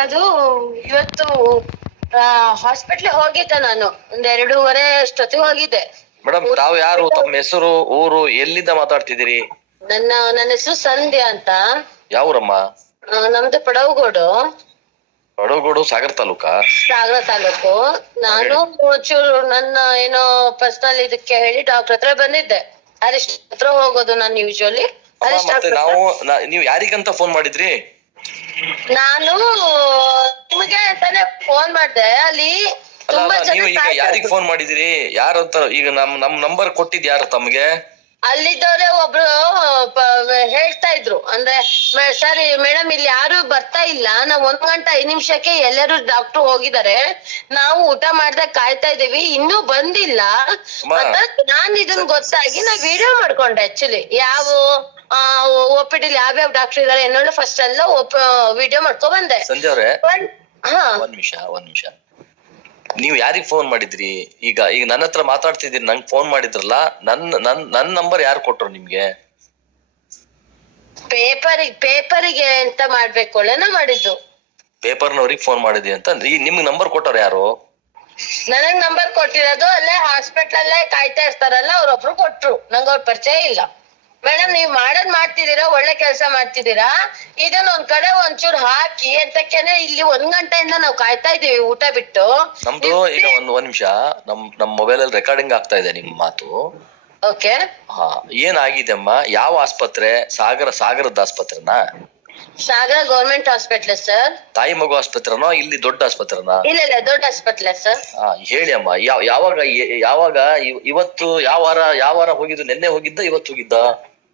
ಅದು ಇವತ್ತು ಹಾಸ್ಪಿಟ್ಲ್ ಹೋಗಿದ್ದೆ ನಾನು. ಒಂದ್ ಎರಡೂವರೆ ಅಷ್ಟೊತ್ತಿಗೆ ಹೋಗಿದ್ದೆ. ಮೇಡಮ್ ತಾವ್ ಯಾರು? ತಮ್ಮ ಹೆಸರು ಊರು ಎಲ್ಲಿಂದ ಮಾತಾಡ್ತಿದ್ದೀರಿ? ನನ್ನ ನನ್ನ ಹೆಸರು ಸಂಧ್ಯಾ ಅಂತ. ಯಾವೂರಮ್ಮ? ಆ, ನಮ್ದು ಪಡವಗೋಡು. ಪಡವಗೋಡು ಸಾಗರ ತಾಲೂಕಾ? ಸಾಗರ ತಾಲೂಕು. ನಾನು ಒಂಚೂರು ನನ್ನ ಏನೋ ಪರ್ಸನಲ್ ಇದಕ್ಕೆ ಹೇಳಿ ಡಾಕ್ಟರ್ ಹತ್ರ ಬಂದಿದ್ದೆ. ಅರಿಸ್ಟ್ ಹತ್ರ ಹೋಗೋದು ನಾನು ಯೂಶುವಲಿ ಅಮ್ಮ, ಅರಿಸ್ಟ್ ಮತ್ತೆ ನಾವು ನಾ- ನೀವು ಯಾರಿಗಂತ ಫೋನ್ ಮಾಡಿದ್ರಿ? ನಾನು ನಿಮಗೆ ಅಂತಾನೆ ಫೋನ್ ಮಾಡ್ದೆ. ಅಲ್ಲಿ ಅಲ್ಲ ತುಂಬಾ ಅಲ್ಲ ಜನ ನೀವು ಈಗ ಕಾಯ್ತಾ ಯಾರಿಗ್ ಇದ್ರು. ಫೋನ್ ಮಾಡಿದಿರಿ? ಯಾರು ಅಂತ ಈಗ ನಮ್ ನಮ್ ನಂಬರ್ ಕೊಟ್ಟಿದ್ ಯಾರು ತಮ್ಗೆ? ಅಲ್ಲಿದ್ದವ್ರೆ ಒಬ್ರು ಪ- ಹೇಳ್ತಾ ಇದ್ರು. ಅಂದ್ರೆ "ಮೆ- ಸರಿ ಮೇಡಮ್ ಇಲ್ಲಿ ಯಾರು ಬರ್ತಾ ಇಲ್ಲ. ನಾವ್ ಒಂದ್ ಗಂಟೆ ಐದ್ ನಿಮಿಷಕ್ಕೆ ಎಲ್ಲರೂ ಡಾಕ್ಟರ್ ಹೋಗಿದ್ದಾರೆ. ನಾವು ಊಟ ಮಾಡ್ದೆ ಕಾಯ್ತಾ ಇದೀವಿ ಇನ್ನೂ ಬಂದಿಲ್ಲ. ಅಮ್ಮ. ಅಂತ ನಾನ್ ಇದನ್ ಗೊತ್ತಾಗಿ ನಾ ವಿಡಿಯೋ ಮಾಡ್ಕೊಂಡೆ ಆಕ್ಚುಲಿ ಯಾವ? ಒ ಪಿ ಯಾವ ಯಾವ್ಯಾವ ಡಾಕ್ಟರ್ ಇದಾರೆ ಏನೋ ಫಸ್ಟ್ ಎಲ್ಲ ವಿಡಿಯೋ ಮಾಡ್ಕೊ ಬಂದೆ ಸಂಜೆ ಅವ್ರೆ ಒಂದ್- ಹಾ ಒಂದ್ ನಿಮಿಷ ಒಂದ್ ನಿಮಿಷ ನೀವು ಯಾರಿಗ್ ಫೋನ್ ಮಾಡಿದ್ರಿ ಈಗ ಈಗ ನನ್ನ ಹತ್ರ ಮಾತಾಡ್ತಿದ್ದೀರಿ ನಂಗ್ ಫೋನ್ ಮಾಡಿದ್ರಲ್ಲ ನನ್ನ ನನ್ ನನ್ ನಂಬರ್ ಯಾರು ಕೊಟ್ರು ನಿಮ್ಗೆ ಪೇಪರ್ ಪೇಪರಿಗೆ ಎಂತ ಮಾಡ್ಬೇಕು ಅಲ್ಲ ಮಾಡಿದ್ದು ಪೇಪರ್ನವ್ರಿಗೆ ಫೋನ್ ಮಾಡಿದ್ರಿ ಅಂತ ಅಂದ್ರೆ ಈಗ ನಿಮ್ಗೆ ನಂಬರ್ ಕೊಟ್ಟವ್ರು ಯಾರು ನನಗ್ ನಂಬರ್ ಕೊಟ್ಟಿರೋದು ಅಲ್ಲೇ ಹಾಸ್ಪಿಟಲ್ ಅಲ್ಲೇ ಕಾಯ್ತಾ ಇರ್ತಾರಲ್ಲ ಅವ್ರೊಬ್ರು ಕೊಟ್ರು ನಂಗೆ ಅವ್ರ ಪರಿಚಯ ಇಲ್ಲ ಮೇಡಮ್ ನೀವ್ ಮಾಡೋದ್ ಮಾಡ್ತಿದ್ದೀರಾ ಒಳ್ಳೆ ಕೆಲಸ ಮಾಡ್ತಿದ್ದೀರಾ? ಇದನ್ನ ಒಂದ್ ಕಡೆ ಒಂಚೂರ್ ಹಾಕಿ ಅಂತಕ್ಕೇನೆ ಇಲ್ಲಿ ಒಂದ್ ಗಂಟೆಯಿಂದ ನಾವ್ ಕಾಯ್ತಾ ಇದೀವಿ ಊಟ ಬಿಟ್ಟು. ನಮ್ದು ಈಗ ಒಂದ್ ಒಂದ್ ನಿಮಿಷ. ನಮ್ ನಮ್ ಮೊಬೈಲ್ ಅಲ್ಲಿ ರೆಕಾರ್ಡಿಂಗ್ ಆಗ್ತಾ ಇದೆ ನಿಮ್ ಮಾತು. ಓಕೆ. ಹಾ ಏನಾಗಿದೆ ಅಮ್ಮ? ಯಾವ ಆಸ್ಪತ್ರೆ? ಸಾಗರ ಸಾಗರದ ಆಸ್ಪತ್ರೆನಾ? Sagar government hospital sir. ತಾಯಿ ಮಗು ಆಸ್ಪತ್ರೆನೋ? ಇಲ್ಲಿ ದೊಡ್ಡ ಆಸ್ಪತ್ರೆನಾ? ಇಲ್ಲ ಇಲ್ಲ ದೊಡ್ಡ ಆಸ್ಪತ್ರೆ ಸರ್. ಹಾ ಹೇಳಿ ಅಮ್ಮ. ಯಾವ ಯಾವಾಗ ಯಾವಾಗ ಇವ್- ಇವತ್ತು ಯಾವ ವಾರ ಯಾವ ವಾರ ಹೋಗಿದ್ದು? ನಿನ್ನೆ ಹೋಗಿದ್ದ ಇವತ್ತು ಹೋಗಿದ್ದ?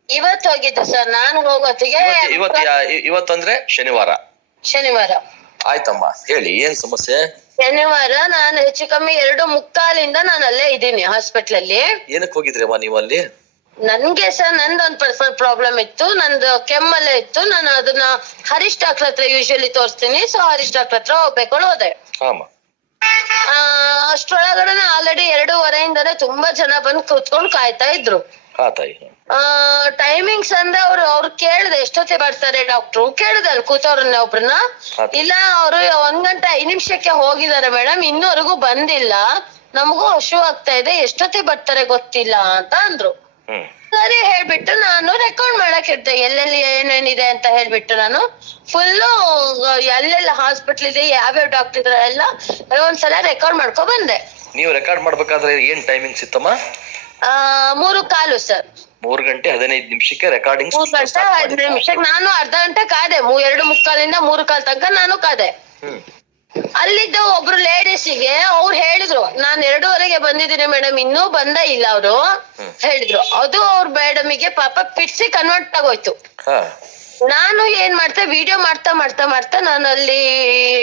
ಇವತ್ ಹೋಗಿದ್ದು ಸರ್ ನಾನು ಹೋಗೋತ್ತಿಗೆ ಇವತ್ತು ಇವತ್ತು ಇವತ್ತಂದ್ರೆ ಶನಿವಾರ. ಶನಿವಾರ. ಆಯ್ತಮ್ಮ ಹೇಳಿ ಏನ್ ಸಮಸ್ಯೆ? ಶನಿವಾರ ನಾನು ಹೆಚ್ಚು ಕಮ್ಮಿ ಎರಡು ಮುಕ್ಕಾಲಿಂದ ನಾನು ಅಲ್ಲೇ ಇದ್ದೀನಿ ಹಾಸ್ಪಿಟ್ಲ್ ಅಲ್ಲಿ ಏನಕ್ಕೆ ಹೋಗಿದ್ರಿ ಅಮ್ಮ ನೀವು ಅಲ್ಲಿ? ನನ್ಗೆ ಸರ್ ನಂದೊಂದು ಪರ್ಸನಲ್ ಪ್ರಾಬ್ಲಮ್ ಇತ್ತು ನಂದು ಕೆಮ್ಮಲ್ಲೇ ಇತ್ತು ನಾನು ಅದನ್ನ ಹರೀಶ್ ಡಾಕ್ಟರ್ ಹತ್ರ ಯೂಶಲಿ ತೋರಿಸ್ತೀನಿ ಸೊ ಹರೀಶ್ ಡಾಕ್ಟರ್ ಹತ್ರ ಹೋಗ್ಬೇಕು ಹೋದೆ. ಆ ಅಷ್ಟ್ರೊಳಗಡೆ ಆಲ್ರೆಡಿ ಎರಡೂವರೆಯಿಂದನೇ ತುಂಬಾ ಜನ ಬಂದು ಕೂತ್ಕೊಂಡು ಕಾಯ್ತಾ ಇದ್ರು. ಹಾ ತಾಯಿ. ಆ ಟೈಮಿಂಗ್ಸ್ ಅಂದ್ರೆ ಅವ್ರು ಅವ್ರು ಕೇಳಿದೆ ಎಷ್ಟೊತ್ತಿಗೆ ಬರ್ತಾರೆ ಡಾಕ್ಟ್ರು ಕೇಳಿದೆ ಅಲ್ಲಿ ಕೂತವ್ರನ್ನ ಒಬ್ರನ್ನ. ಇಲ್ಲ ಅವರು ಒಂದ್ ಗಂಟೆ ಐದು ನಿಮಿಷಕ್ಕೆ ಹೋಗಿದ್ದಾರೆ ಮೇಡಮ್. ಇನ್ನೂವರೆಗೂ ಬಂದಿಲ್ಲ. ನಮಗೂ ಹಶು ಆಗ್ತಾ ಇದೆ. ಎಷ್ಟೊತ್ತಿಗೆ ಬರ್ತಾರೆ ಗೊತ್ತಿಲ್ಲ ಅಂತ ಅಂದ್ರು. ಸರಿ ಹೇಳ್ಬಿಟ್ಟು ನಾನು ರೆಕಾರ್ಡ್ ಮಾಡಕ್ ಇರ್ತೆ ಎಲ್ಲೆಲ್ಲಿ ಏನೇನಿದೆ ಅಂತ ಹೇಳ್ಬಿಟ್ಟು ನಾನು. ಫುಲ್ಲು ಎಲ್ಲೆಲ್ಲ ಹಾಸ್ಪಿಟಲ್ ಇದೆ ಯಾವ್ಯಾವ ಡಾಕ್ಟರ್ ಇದ್ರೆ ಎಲ್ಲ ಒಂದ್ಸಲ ರೆಕಾರ್ಡ್ ಮಾಡ್ಕೊ ಬಂದೆ. ನೀವು ರೆಕಾರ್ಡ್ ಮಾಡ್ಬೇಕಾದ್ರೆ ಏನ್ ಟೈಮಿಂಗ್ಸ್ ಇತ್ತಮ್ಮ? ಮೂರು ಕಾಲು ಸರ್ ಮೂರ್ ಗಂಟೆ ಹದಿನೈದು ನಿಮಿಷಕ್ಕೆ ರೆಕಾರ್ಡಿಂಗ್ ಮೂರ್ ಗಂಟೆ ಹದಿನೈದು ನಿಮಿಷಕ್ಕೆ ನಾನು ಅರ್ಧ ಗಂಟೆ ಕಾದೆ. ಮೂ ಎರಡು ಮುಕ್ಕಾಲಿಂದ ಮೂರು ಕಾಲ್ ತನಕ ನಾನು ಕಾದೆ. ಹ್ಮ್. ಅಲ್ಲಿದ್ದ ಒಬ್ರು ಲೇಡೀಸಿಗೆ ಅವ್ರು ಹೇಳಿದ್ರು ನಾನ್ ಎರಡೂವರೆಗೆ ಬಂದಿದ್ದೀನಿ ಮೇಡಮ್ ಇನ್ನೂ ಬಂದ ಇಲ್ಲ ಅವರು. ಹ್ಮ್. ಹೇಳಿದ್ರು. ಅದು ಅವ್ರ ಮೇಡಮಿಗೆ ಪಾಪ ಪಿಟ್ಸಿ ಕನ್ವರ್ಟ್ ಆಗೋಯ್ತು. ಹಾ. ನಾನು ಏನ್ ಮಾಡ್ತೆ ವಿಡಿಯೋ ಮಾಡ್ತಾ ಮಾಡ್ತಾ ಮಾಡ್ತಾ ನಾನು ಅಲ್ಲಿ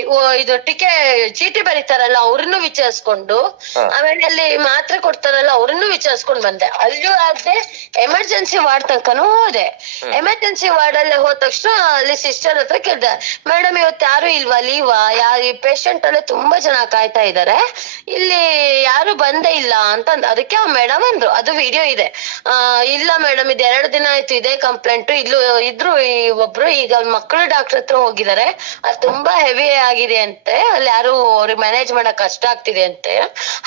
ಓ- ಇದು ಟಿಕೆ ಚೀಟಿ ಬರೀತಾರಲ್ಲ ಅವ್ರನ್ನು ವಿಚಾರಿಸ್ಕೊಂಡು ಆಮೇಲೆ ಅಲ್ಲಿ ಮಾತ್ರೆ ಕೊಡ್ತಾರಲ್ಲ ಅವ್ರನ್ನು ವಿಚಾರಿಸ್ಕೊಂಡ್ ಬಂದೆ. ಅಲ್ಲೂ ಆದ್ರೆ ಎಮರ್ಜೆನ್ಸಿ ವಾರ್ಡ್ ತನಕನೂ ಹೋದೆ. ಎಮರ್ಜೆನ್ಸಿ ವಾರ್ಡ್ ಅಲ್ಲಿ ಹೋದ ತಕ್ಷಣ ಅಲ್ಲಿ ಸಿಸ್ಟರ್ ಹತ್ರ ಕೇಳ್ದೆ ಮೇಡಮ್ ಇವತ್ತು ಯಾರು ಇಲ್ವಾ? ಲೀವಾ ಯಾ ಈ ಪೇಷಂಟ್ ಅಲ್ಲೇ ತುಂಬಾ ಜನ ಕಾಯ್ತಾ ಇದಾರೆ. ಇಲ್ಲಿ ಯಾರು ಬಂದೇ ಇಲ್ಲ ಅಂತಂದ್ ಅದಕ್ಕೆ ಮೇಡಮ್ ಅಂದ್ರು. ಅದು ವಿಡಿಯೋ ಇದೆ. ಆ ಇಲ್ಲ ಮೇಡಮ್ ಇದು ಎರಡು ದಿನ ಆಯ್ತು ಇದೇ ಕಂಪ್ಲೇಂಟ್ ಇಲ್ಲೂ ಇದ್ರು ಈ ಒಬ್ರು ಈಗ ಮಕ್ಕಳು ಡಾಕ್ಟರ್ ಹತ್ರ ಹೋಗಿದ್ದಾರೆ ಅದು ತುಂಬಾ ಹೆವಿ ಆಗಿದೆ ಅಂತೆ. ಅಲ್ಲಿ ಯಾರು ಅವ್ರಿಗೆ ಮ್ಯಾನೇಜ್ ಮಾಡಕ್ ಕಷ್ಟ ಆಗ್ತಿದೆ ಅಂತೆ.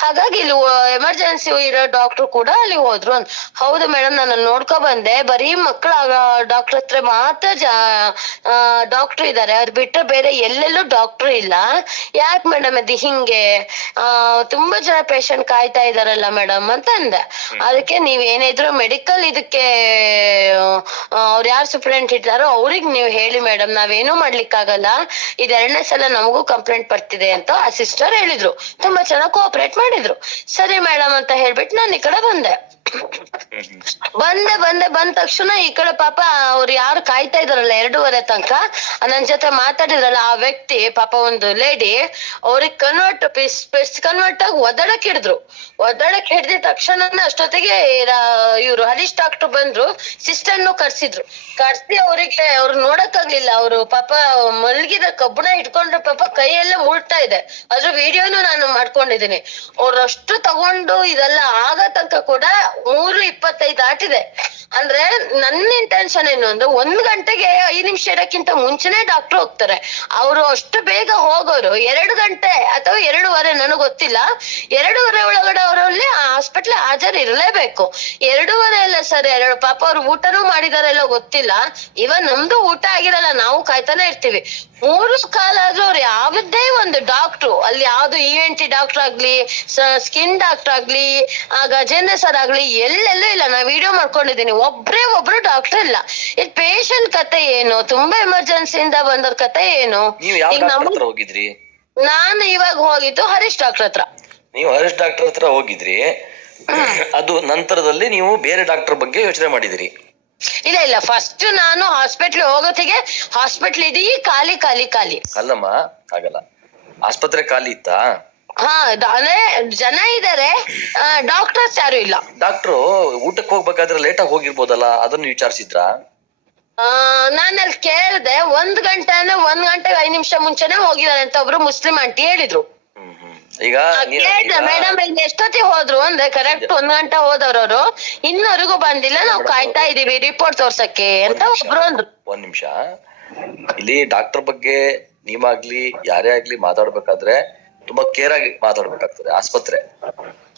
ಹಾಗಾಗಿ ಇಲ್ಲಿ ಎಮರ್ಜೆನ್ಸಿ ಇರೋ ಡಾಕ್ಟರ್ ಕೂಡ ಅಲ್ಲಿ ಹೋದ್ರು ಅಂತ ಹೌದು ಮೇಡಮ್ ನಾನು ನೋಡ್ಕೊ ಬಂದೆ. ಬರೀ ಮಕ್ಕಳ ಡಾಕ್ಟರ್ ಹತ್ರ ಮಾತ್ರ ಡಾಕ್ಟರ್ ಇದಾರೆ. ಅದ್ ಬಿಟ್ರೆ ಬೇರೆ ಎಲ್ಲೆಲ್ಲೂ ಡಾಕ್ಟರ್ ಇಲ್ಲ. ಯಾಕೆ ಮೇಡಮ್ ಅದು ಹಿಂಗೆ? ಆ ತುಂಬಾ ಜನ ಪೇಷಂಟ್ ಕಾಯ್ತಾ ಇದಾರಲ್ಲ ಮೇಡಮ್ ಅಂತ ಅಂದೆ. ಅದಕ್ಕೆ ನೀವ್ ಏನಿದ್ರು ಮೆಡಿಕಲ್ ಇದಕ್ಕೆ ಅವ್ರು ಯಾರು ಸೂಪ್ರೆಂಟ್ ಇದ್ದಾರೋ ಅವ್ರಿಗೆ ನೀವು ಹೇಳಿ ಮೇಡಮ್, ನಾವೇನು ಮಾಡ್ಲಿಕ್ಕಾಗಲ್ಲ. ಇದೆರಡನೇ ಸಲ ನಮಗೂ ಕಂಪ್ಲೇಂಟ್ ಬರ್ತಿದೆ ಅಂತ ಆ ಸಿಸ್ಟರ್ ಹೇಳಿದ್ರು. ತುಂಬಾ ಚೆನ್ನಾಗಿ ಕೋಆಪರೇಟ್ ಮಾಡಿದ್ರು. ಸರಿ ಮೇಡಮ್ ಅಂತ ಹೇಳ್ಬಿಟ್ಟು ನಾನು ಈ ಕಡೆ ಬಂದೆ. ಬಂದೆ ಬಂದೆ, ಬಂದ ತಕ್ಷಣ ಈ ಕಡೆ ಪಾಪ ಅವ್ರು ಯಾರು ಕಾಯ್ತಾ ಇದಾರಲ್ಲ ಎರಡೂವರೆ ತನಕ, ನನ್ ಜೊತೆ ಮಾತಾಡಿದ್ರಲ್ಲ ಆ ವ್ಯಕ್ತಿ, ಪಾಪ ಒಂದು ಲೇಡಿ ಅವ್ರಿಗೆ ಕನ್ವರ್ಟ್ ಪಿಸ್ ಪಿಸ್ ಕನ್ವರ್ಟ್ ಆಗಿ ಒದಡಕ್ ಹಿಡಿದ್ರು. ಒದಡಕ್ ಹಿಡ್ದಿದ ತಕ್ಷಣ ಅಷ್ಟೊತ್ತಿಗೆ ಇವ್ರು ಹರೀಶ್ ಡಾಕ್ಟರ್ ಬಂದ್ರು ಸಿಸ್ಟರ್ನು ಕರ್ಸಿದ್ರು. ಕರ್ಸಿ ಅವ್ರಿಗೆ, ಅವ್ರು ನೋಡಕ್ ಆಗ್ಲಿಲ್ಲ ಅವ್ರು ಪಾಪ ಮಲಗಿದ ಕಬ್ಬಣ ಇಟ್ಕೊಂಡ್ರೆ ಪಾಪ ಕೈಯೆಲ್ಲ ಮುಳ್ತಾ ಇದೆ. ಅದ್ರ ವಿಡಿಯೋನು ನಾನು ಮಾಡ್ಕೊಂಡಿದೀನಿ ಅವ್ರಷ್ಟು ತಗೊಂಡು ಇದೆಲ್ಲ ಆಗ ತನಕ ಕೂಡ ಮೂರು ಇಪ್ಪತ್ತೈದು ದಾಟಿದೆ ಅಂದ್ರೆ ನನ್ನ ಇಂಟೆನ್ಷನ್ ಏನು ಅಂದ್ರೆ ಒಂದ್ ಗಂಟೆಗೆ ಐದು ನಿಮಿಷ ಇರಕ್ಕಿಂತ ಮುಂಚೆನೆ ಡಾಕ್ಟರ್ ಹೋಗ್ತಾರೆ. ಅವರು ಅಷ್ಟು ಬೇಗ ಹೋಗೋರು ಎರಡು ಗಂಟೆ ಅಥವಾ ಎರಡೂವರೆ ನನಗೆ ಗೊತ್ತಿಲ್ಲ. ಎರಡೂವರೆ ಒಳಗಡೆ ಅವರಲ್ಲಿ ಹಾಸ್ಪಿಟ್ಲ್ ಹಾಜರ್ ಇರಲೇಬೇಕು. ಎರಡೂವರೆ ಅಲ್ಲ ಸರ್, ಎರಡು ಪಾಪ ಅವ್ರು ಊಟನೂ ಮಾಡಿದಾರೆಲ್ಲ ಗೊತ್ತಿಲ್ಲ. ಇವನ್ ನಮ್ದು ಊಟ ಆಗಿರಲ್ಲ, ನಾವು ಕಾಯ್ತಾನೆ ಇರ್ತೀವಿ. ಮೂರು ಕಾಲ ಆದ್ರೂ ಅವ್ರು ಯಾವ್ದೇ ಒಂದು ಡಾಕ್ಟ್ರು ಅಲ್ಲಿ ಯಾವ್ದು ಇ ಎನ್ ಟಿ ಡಾಕ್ಟರ್ ಆಗ್ಲಿ ಸ್ಕಿನ್ ಡಾಕ್ಟರ್ ಆಗ್ಲಿ ಗಜೇಂದ್ರ ಸರ್ ಆಗ್ಲಿ ಎಲ್ಲೆಲ್ಲೂ ಇಲ್ಲ. ನಾ ವಿಡಿಯೋ ಮಾಡ್ಕೊಂಡಿದ್ದೀನಿ. ಒಬ್ರೇ ಒಬ್ರು ಡಾಕ್ಟರ್ ಇಲ್ಲ. ಇದ್ ಪೇಷಂಟ್ ಕತೆ ಏನು? ತುಂಬಾ ಎಮರ್ಜೆನ್ಸಿಯಿಂದ ಬಂದವ್ರ ಕತೆ ಏನು? ನೀವು ಯಾವ ಈಗ ಡಾಕ್ಟರ್ ನಮ್ ಹತ್ರ ಹೋಗಿದ್ರಿ? ನಾನು ಇವಾಗ ಹೋಗಿದ್ದು ಹರೀಶ್ ಡಾಕ್ಟರ್ ಹತ್ರ. ನೀವು ಹರೀಶ್ ಡಾಕ್ಟರ್ ಹತ್ರ ಹೋಗಿದ್ರಿ. ಅದು ನಂತರದಲ್ಲಿ ನೀವು ಬೇರೆ ಡಾಕ್ಟರ್ ಬಗ್ಗೆ ಯೋಚನೆ ಮಾಡಿದಿರಿ. ಇಲ್ಲ ಇಲ್ಲ. ಫಸ್ಟ್ ನಾನು ಹಾಸ್ಪಿಟ್ಲ್ ಹೋಗೋತ್ತಿಗೆ ಹಾಸ್ಪಿಟ್ಲ್ ಇದೀ ಖಾಲಿ ಖಾಲಿ ಖಾಲಿ. ಅಲ್ಲಮ್ಮ ಆಗಲ್ಲ ಆಸ್ಪತ್ರೆ ಖಾಲಿ ಇತ್ತಾ? ಹಾ ಅಂದ್ರೆ ಜನ ಇದಾರೆ. ಡಾಕ್ಟರ್ಸ್ ಯಾರು ಇಲ್ಲ. ಡಾಕ್ಟ್ರು ಊಟಕ್ಕೆ ಹೋಗ್ಬೇಕಾದ್ರೆ ಲೇಟ್ ಆಗಿ ಹೋಗಿರ್ಬೋದಲ್ಲ? ಅದನ್ನ ವಿಚಾರಿಸಿದ್ರಾ? ಆ ನಾನು ಅಲ್ಲಿ ಕೇಳ್ದೆ ಒಂದ್ ಗಂಟೆ ಅಂದ್ರೆ ಒಂದ್ ಗಂಟೆಗೆ ಐದ್ ನಿಮಿಷ ಮುಂಚೆನೆ ಹೋಗಿದಾರೆ ಅಂತ ಒಬ್ರು ಮುಸ್ಲಿಂ ಆಂಟಿ ಹೇಳಿದ್ರು. ಹ್ಮ್ ಹ್ಮ್. ಈಗ ನೀವು- ಕೇಳ್ದೆ ಈಗ- ಮೇಡಮ್ ಇಲ್ಲಿ ಎಷ್ಟೊತ್ತಿಗೆ ಹೋದ್ರು? ಅಂದ್ರೆ ಕರೆಕ್ಟ್ ಒಂದ್ ಗಂಟೆ ಹೋದವ್ರವ್ರು. ಇನ್ನವರೆಗೂ ಬಂದಿಲ್ಲ ನಾವು ಕಾಯ್ತಾ ಇದೀವಿ ರಿಪೋರ್ಟ್ ತೋರ್ಸಕ್ಕೆ ಅಂತ ಒಬ್ರು ಅಂದ್ರು. ಒಂದ್ ನಿಮಿಷ. ಇಲ್ಲಿ ಡಾಕ್ಟರ್ ಬಗ್ಗೆ ನೀವಾಗ್ಲಿ ಯಾರೇ ಆಗ್ಲಿ ಮಾತಾಡ್ಬೇಕಾದ್ರೆ ತುಂಬಾ ಕೇರ್ ಆಗಿ ಮಾತಾಡ್ಬೇಕಾಗ್ತದೆ ಆಸ್ಪತ್ರೆ.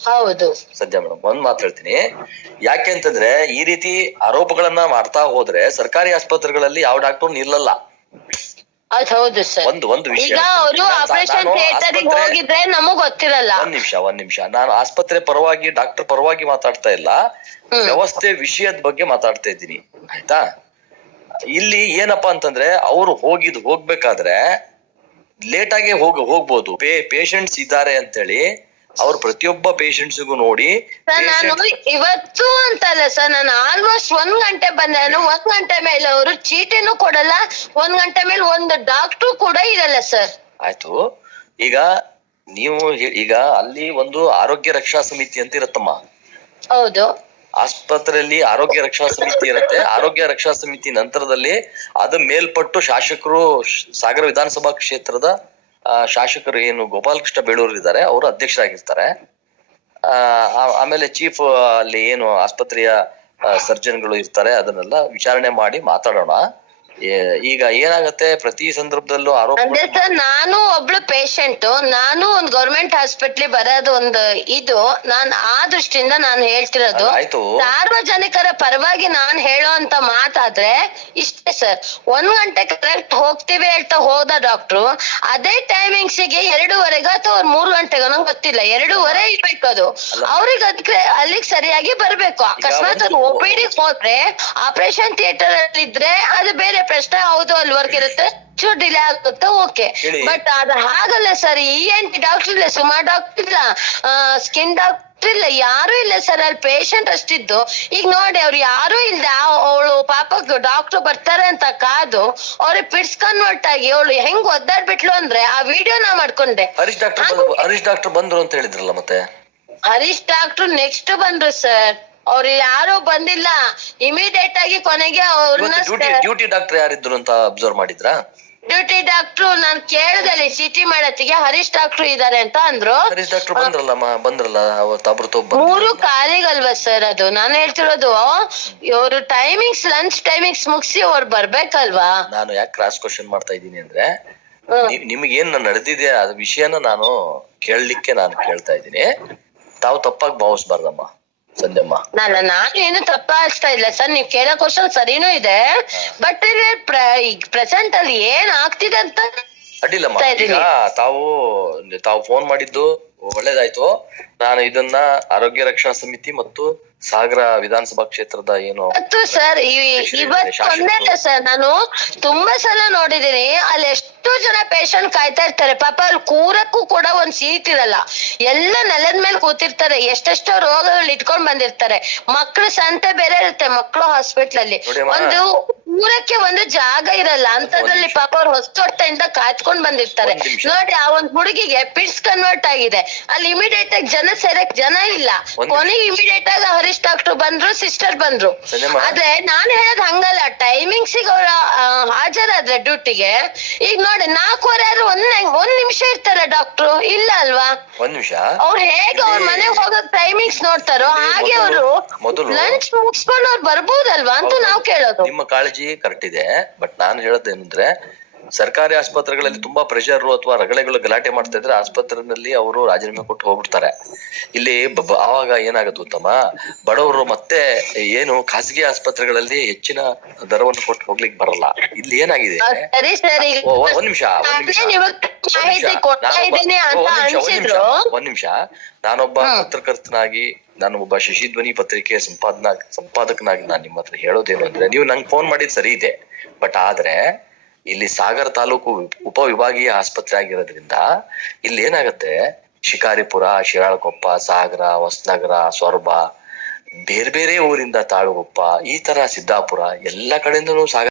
ಹೌದು. ಸದ್ಯ ಮೇಡಮ್ ಒಂದ್ ಮಾತು ಹೇಳ್ತೀನಿ. ಯಾಕೆ ಅಂತಂದ್ರೆ ಈ ರೀತಿ ಆರೋಪಗಳನ್ನ ಮಾಡ್ತಾ ಹೋದ್ರೆ ಸರ್ಕಾರಿ ಆಸ್ಪತ್ರೆಗಳಲ್ಲಿ ಯಾವ ಡಾಕ್ಟರ್ ನಿಲ್ಲಲ್ಲ. ಅದ್ ಹೌದು ಸರ್. ಒಂದು ಒಂದು ವಿಷಯ. ಈಗ ಅವರು ಆಪರೇಷನ್ ನಾನು ಥಿಯೇಟರ್ ಆಸ್ಪತ್ರೆ- ಹೋಗಿದ್ರೆ ನಮಗ್ ಗೊತ್ತಿರಲ್ಲ. ಒಂದ್ ನಿಮಿಷ ಒಂದ್ ನಿಮಿಷ. ನಾನು ಆಸ್ಪತ್ರೆ ಪರವಾಗಿ ಡಾಕ್ಟರ್ ಪರವಾಗಿ ಮಾತಾಡ್ತಾ ಇಲ್ಲ. ವ್ಯವಸ್ಥೆ ವಿಷಯದ ಬಗ್ಗೆ ಮಾತಾಡ್ತಾ ಇದ್ದೀನಿ. ಆಯ್ತಾ? ಇಲ್ಲಿ ಏನಪ್ಪಾ ಅಂತಂದ್ರೆ ಅವ್ರು ಹೋಗಿದ್ ಹೋಗ್ಬೇಕಾದ್ರೆ ಲೇಟ್ ಆಗಿ ಹೋಗ ಹೋಗ್ಬೋದು. ಪೇಷಂಟ್ಸ್ ಇದ್ದಾರೆ ಅಂತೇಳಿ ಅವ್ರು ಪ್ರತಿಯೊಬ್ಬ ಪೇಷಂಟ್ಸ್ಗೂ ನೋಡಿ ಸರ್ ನಾನು ಇವತ್ತು ಅಂತಲ್ಲ ಸರ್ ನಾನು ಆಲ್ಮೋಸ್ಟ್ ಒಂದ್ ಗಂಟೆ ಬಂದೆ. ನಾನು ಒಂದ್ ಗಂಟೆ ಮೇಲೆ ಅವರು ಚೀಟಿನೂ ಕೊಡಲ್ಲ ಒಂದ್ ಗಂಟೆ ಮೇಲೆ ಒಂದು ಡಾಕ್ಟ್ರು ಕೂಡ ಇರಲ್ಲ ಸರ್. ಆಯ್ತು. ಈಗ ನೀವು ಹೇ- ಈಗ ಅಲ್ಲಿ ಒಂದು ಆರೋಗ್ಯ ರಕ್ಷಾ ಸಮಿತಿ ಅಂತ ಇರತ್ತಮ್ಮ. ಹೌದು. ಆಸ್ಪತ್ರೆಯಲ್ಲಿ ಆರೋಗ್ಯ ರಕ್ಷಾ ಸಮಿತಿ ಇರುತ್ತೆ. ಆರೋಗ್ಯ ರಕ್ಷಾ ಸಮಿತಿ ನಂತರದಲ್ಲಿ ಅದು ಮೇಲ್ಪಟ್ಟು ಶಾಸಕರು ಸಾಗರ ವಿಧಾನಸಭಾ ಕ್ಷೇತ್ರದ ಶಾಸಕರು ಏನು ಗೋಪಾಲಕೃಷ್ಣ ಬೇಳೂರು ಇದ್ದಾರೆ, ಅವರು ಅಧ್ಯಕ್ಷರಾಗಿರ್ತಾರೆ. ಆಮೇಲೆ ಚೀಫ್ ಅಲ್ಲಿ ಏನು ಆಸ್ಪತ್ರೆಯ ಸರ್ಜನ್ಗಳು ಇರ್ತಾರೆ, ಅದನ್ನೆಲ್ಲ ವಿಚಾರಣೆ ಮಾಡಿ ಮಾತಾಡೋಣ. ಈಗ ಏನಾಗತ್ತೆ? ಪ್ರತಿ ಸಂದರ್ಭದಲ್ಲೂ ಆರೋಪ ಸರ್ ನಾನು ಒಬ್ಳು ಪೇಷಂಟ್ ನಾನು ಒಂದ್ ಗೌರ್ಮೆಂಟ್ ಹಾಸ್ಪಿಟ್ಲಿಗೆ ಬರೋದು ಒಂದು ಇದು. ನಾನ್ ಆ ದೃಷ್ಟಿಯಿಂದ ನಾನು ಹೇಳ್ತಿರೋದು ಆಯ್ತು. ಸಾರ್ವಜನಿಕರ ಪರವಾಗಿ ನಾನ್ ಹೇಳೋ ಅಂತ ಮಾತಾದ್ರೆ ಇಷ್ಟೇ ಸರ್. ಒಂದ್ ಗಂಟೆ ಕರೆಕ್ಟ್ ಹೋಗ್ತೀವಿ ಹೇಳ್ತಾ ಹೋದ ಡಾಕ್ಟ್ರು ಅದೇ ಟೈಮಿಂಗ್ಸ್ಗೆ ಎರಡೂವರೆಗೆ ಅಥವಾ ಮೂರು ಗಂಟೆಗೆ ನಂಗೆ ಗೊತ್ತಿಲ್ಲ ಎರಡೂವರೆ ಇರ್ಬೇಕು ಅದು. ಅವ್ರಿಗೆ ಅದಕ್ಕೆ ಅಲ್ಲಿಗೆ ಸರಿಯಾಗಿ ಬರ್ಬೇಕು. ಅಕಸ್ಮಾತ್ ಒಂದು- ಒ ಹೋದ್ರೆ ಆಪರೇಷನ್ ಥಿಯೇಟರ್ ಅಲ್ಲಿ ಇದ್ರೆ ಅದು ಬೇರೆ ಪ್ರಶ್ನೆ ಹೌದು ಅಲ್ಲಿ ವರ್ಕ್ ಇರುತ್ತೆ. ಚೂರ್ ಡಿಲೇ ಆಗುತ್ತೆ ಓಕೆ ಬಟ್ ಅದು ಹಾಗಲ್ಲ ಸರ್ ಈ ಎನ್ ಟಿ ಡಾಕ್ಟರ್ ಇಲ್ಲ ಸುಮಾರು ಡಾಕ್ಟರ್ ಇಲ್ಲ ಸ್ಕಿನ್ ಡಾಕ್ಟರ್ ಇಲ್ಲ ಯಾರು ಇಲ್ಲ ಸರ್ ಅಲ್ಲಿ ಪೇಷಂಟ್ ಅಷ್ಟಿದ್ದು. ಈಗ ನೋಡಿ ಅವ್ರು ಯಾರು ಇಲ್ದೆ ಅವಳು ಪಾಪ ಡಾಕ್ಟರ್ ಬರ್ತಾರೆ ಅಂತ ಕಾದು ಅವ್ರಿಗೆ ಪಿಡ್ಸ್ ಕನ್ವರ್ಟ್ ಆಗಿ ಅವಳು ಹೆಂಗ್ ಒದ್ದಾಡ್ಬಿಟ್ಲು ಅಂದ್ರೆ ಆ ವಿಡಿಯೋ ನಾ ಮಾಡ್ಕೊಂಡೆ. ಹರೀಶ್ ಡಾಕ್ಟರ್ ಹರೀಶ್ ಡಾಕ್ಟರ್ ಬಂದ್ರು ಅಂತ ಹೇಳಿದ್ರಲ್ಲ ಮತ್ತೆ? ಹರೀಶ್ ಡಾಕ್ಟರ್ ನೆಕ್ಸ್ಟ್ ಬಂದ್ರು ಸರ್. ಅವ್ರು ಯಾರು ಬಂದಿಲ್ಲ. ಇಮಿಡಿಯೇಟ್ ಆಗಿ ಕೊನೆಗೆ ಅವ್ರನ್ನ ಡ್ಯೂಟಿ ಡ್ಯೂಟಿ ಡಾಕ್ಟರ್ ಯಾರಿದ್ರು ಅಂತ ಅಬ್ಸರ್ವ್ ಮಾಡಿದ್ರ? ಡ್ಯೂಟಿ ಡಾಕ್ಟ್ರು ನಾನ್ ಕೇಳ್ದಲ್ಲಿ ಸಿಟಿ ಮಾಡತ್ತಿಗೆ ಹರೀಶ್ ಡಾಕ್ಟರ್ ಇದಾರೆ ಅಂತ ಅಂದ್ರು. ಹರೀಶ್ ಡಾಕ್ಟರ್ ಬಂದ್ರಲ್ಲಮ್ಮ ಬಂದ್ರಲ್ಲ ಅವತ್ತು ಅಬ್ರು ಮೂರು ಕಾಲಿಗಲ್ವಾ ಸರ್ ಅದು? ನಾನು ಹೇಳ್ತಿರೋದು ಇವರು ಟೈಮಿಂಗ್ಸ್ ಲಂಚ್ ಟೈಮಿಂಗ್ಸ್ ಮುಗಿಸಿ ಅವ್ರು ಬರ್ಬೇಕಲ್ವಾ? ನಾನು ಯಾಕೆ ಕ್ರಾಸ್ ಕ್ವಶನ್ ಮಾಡ್ತಾ ಇದ್ದೀನಿ ಅಂದ್ರೆ ಹ್ಮ್. ನಿ- ನಿಮ್ಗೇನ್ ನಡೆದಿದೆ ಅದ್ ವಿಷಯನ ನಾನು ಕೇಳಲಿಕ್ಕೆ ನಾನು ಕೇಳ್ತಾ ಇದ್ದೀನಿ. ತಾವು ತಪ್ಪಾಗಿ ಭಾವಿಸ್ಬಾರ್ದಮ್ಮ. ಸಂಧ್ಯಮ್ಮ ನಾನು ನಾನು ಏನು ತಪ್ಪಾಸ್ತಾ ಇಲ್ಲ ಸರ್. ನೀವ್ ಕೇಳೋ ಕ್ವಶನ್ ಸರಿನೂ ಇದೆ. ಬಟ್ ಇಲ್ಲಿ ಈಗ ಪ್ರೆಸೆಂಟ್ ಅಲ್ಲಿ ಏನ್ ಆಗ್ತಿದೆ ಅಂತ ಅಡ್ಡಿಲ್ಲಮ್ಮ. ಈಗ ತಾವು ತಾವು ಫೋನ್ ಮಾಡಿದ್ದು ಒಳ್ಳೇದಾಯ್ತು. ನಾನು ಇದನ್ನ ಆರೋಗ್ಯ ರಕ್ಷಣಾ ಸಮಿತಿ ಮತ್ತು ಸಾಗರ ವಿಧಾನಸಭಾ ಕ್ಷೇತ್ರದ ಏನು ಇವತ್ತು ಸರ್ ಇವತ್ತೊಂದೇ ಸರ್ ನಾನು ತುಂಬಾ ಸಲ ನೋಡಿದೀನಿ ಅಲ್ಲಿ ಎಷ್ಟು ಜನ ಪೇಷಂಟ್ ಕಾಯ್ತಾ ಇರ್ತಾರೆ. ಪಾಪ ಅಲ್ಲಿ ಕೂರಕ್ಕೂ ಕೂಡ ಒಂದ್ ಸೀಟ್ ಇರಲ್ಲ. ಎಲ್ಲ ನೆಲದ ಮೇಲೆ ಕೂತಿರ್ತಾರೆ. ಎಷ್ಟೆಷ್ಟೋ ರೋಗಗಳು ಇಟ್ಕೊಂಡ್ ಬಂದಿರ್ತಾರೆ. ಮಕ್ಳು ಸಂತೆ ಬೇರೆ ಇರುತ್ತೆ ಮಕ್ಕಳು ಹಾಸ್ಪಿಟ್ಲ್ ಅಲ್ಲಿ. ಒಂದು ಕೂರಕ್ಕೆ ಒಂದು ಜಾಗ ಇರಲ್ಲ. ಅಂತದ್ರಲ್ಲಿ ಪಾಪ ಅವ್ರು ಹೊಸ ಕಾಯ್ಕೊಂಡ್ ಬಂದಿರ್ತಾರೆ. ನೋಡಿ ಆ ಒಂದ್ ಹುಡುಗಿಗೆ ಪಿಟ್ಸ್ ಕನ್ವರ್ಟ್ ಆಗಿದೆ. ಅಲ್ಲಿ ಇಮಿಡಿಯೇಟ್ ಆಗಿ ಜನ ಸೇರಕ್ ಜನ ಇಲ್ಲ. ಕೊನೆಗೆ ಇಮಿಡಿಯೇಟ್ ಆಗಿ ಹರೀಶ್ ಡಾಕ್ಟರ್ ಬಂದ್ರು ಸಿಸ್ಟರ್ ಬಂದ್ರು. ಸಂಜಯಮ್ಮ. ಆದ್ರೆ ನಾನ್ ಹೇಳೋದ್ ಹಂಗಲ್ಲ ಟೈಮಿಂಗ್ಸ್ ಅವ್ರ ಹಾಜರಾದ್ರೆ ಡ್ಯೂಟಿಗೆ ಈಗ ನೋಡಿ ನಾಲ್ಕೂವರೆ ಆದ್ರೆ ಒಂದ್ ಒಂದ್ ನಿಮಿಷ ಇರ್ತಾರೆ ಡಾಕ್ಟ್ರು ಇಲ್ಲ ಅಲ್ವಾ? ಒಂದ್ ನಿಮಿಷ? ಅವ್ರು ಹೇಗೆ ಅವ್ರ ಮನೆಗೆ ಹೋಗೋದ್ ಟೈಮಿಂಗ್ಸ್ ನೋಡ್ತಾರೋ ಇಲ್ಲಿ ಹಾಗೆ ಮೊದಲು- ಅವರು ಮೊದಲು- ಲಂಚ್ ಮುಗಿಸ್ಕೊಂಡು ಅವ್ರು ಬರ್ಬೋದಲ್ವಾ ಅಂತ ನಾವ್ ಕೇಳೋದು. ನಿಮ್ಮ ಕಾಳಜಿ ಕರೆಕ್ಟ್ ಇದೆ ಬಟ್ ನಾನು ಹೇಳೋದೇನಂದ್ರೆ ಸರ್ಕಾರಿ ಆಸ್ಪತ್ರೆಗಳಲ್ಲಿ ತುಂಬಾ ಪ್ರೆಷರ್ ಅಥವಾ ರಗಳೆಗಳು ಗಲಾಟೆ ಮಾಡ್ತಾ ಇದ್ರೆ ಆಸ್ಪತ್ರೆನಲ್ಲಿ ಅವರು ರಾಜೀನಾಮೆ ಕೊಟ್ಟು ಹೋಗ್ಬಿಡ್ತಾರೆ. ಇಲ್ಲಿ ಆವಾಗ ಏನಾಗುತ್ತೆ ಉತ್ತಮ? ಬಡವರು ಮತ್ತೆ ಏನು ಖಾಸಗಿ ಆಸ್ಪತ್ರೆಗಳಲ್ಲಿ ಹೆಚ್ಚಿನ ದರವನ್ನು ಕೊಟ್ಟು ಹೋಗ್ಲಿಕ್ಕೆ ಬರಲ್ಲ. ಇಲ್ಲಿ ಏನಾಗಿದೆ? ಒಂದ್ ನಿಮಿಷ ಒಂದ್ ನಿಮಿಷ. ನಾನೊಬ್ಬ- ಪತ್ರಕರ್ತನಾಗಿ ನಾನು ಒಬ್ಬ ಶಶಿಧ್ವನಿ ಪತ್ರಿಕೆ ಸಂಪಾದನಾ ಸಂಪಾದಕನಾಗಿ ನಾನು ನಿಮ್ಮ ಹತ್ರ ಹೇಳೋದೇನು ಅಂದ್ರೆ ನೀವು ನಂಗೆ ಫೋನ್ ಮಾಡಿದ್ ಸರಿ ಇದೆ. ಬಟ್ ಆದ್ರೆ ಇಲ್ಲಿ ಸಾಗರ ತಾಲೂಕು ಉಪವಿಭಾಗೀಯ ಆಸ್ಪತ್ರೆ ಆಗಿರೋದ್ರಿಂದ ಇಲ್ಲಿ ಏನಾಗತ್ತೆ? ಶಿಕಾರಿಪುರ, ಶಿರಾಳಕೊಪ್ಪ, ಸಾಗರ, ಹೊಸನಗರ, ಸೊರಬ ಬೇರೆ ಬೇರೆ ಊರಿಂದ ತಾಳುಗೊಪ್ಪ ಈ ತರ ಸಿದ್ದಾಪುರ ಎಲ್ಲ ಕಡೆಯಿಂದನೂ ಸಾಗರ